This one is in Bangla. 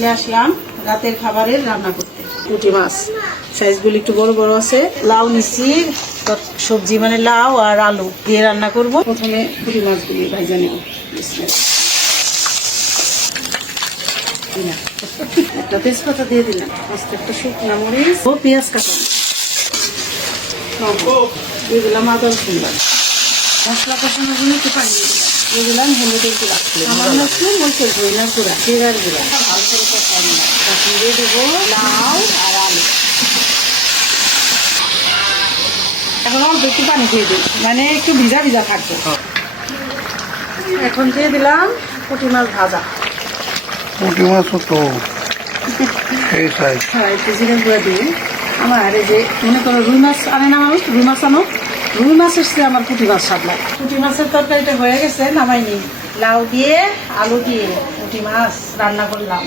চলে আসলাম রাতের খাবারের রান্না করতে। পুঁটি মাছ সাইজগুলি একটু বড় বড় আছে। লাউ নিচ্ছি, সবজি মানে লাউ আর আলু দিয়ে রান্না করব। প্রথমে পুঁটি মাছগুলি ভাজা নেব। একটা তেজপাতা দিয়ে দিলাম, একটা শুকনো মরিচ ও পেঁয়াজ কাটা দিয়ে দিলাম, আদা রসুন মশলা কষানোর জন্য একটু পানি দিয়ে দিলাম, হলুদের গুঁড়া সামান্য একটু মরিচের ধইনার গুঁড়া, জিরার গুঁড়া, ভালো করে কষাই নিলাম। এখন দিয়ে দেবো লাউ আর আলু। এখন অল্প একটু পানি দিয়ে দিই, মানে একটু ভিজা ভিজা থাকবে। এখন দিয়ে দিলাম পুঁটি মাছ ভাজা। পুঁটি মাছও তো এই সাইজ। হ্যাঁ, একটু জিরার গুঁড়া দিয়ে আমার এই যে মনে করো রুই মাছ আনে না, মানুষ রুই মাছ আনো, রুই মাছ এসছে আমার পুঁটি মাছ স্বাদ লাগে। পুঁটি মাছের তরকারিটা হয়ে গেছে, নামাই নি। লাউ দিয়ে আলু দিয়ে পুঁটি মাছ রান্না করলাম।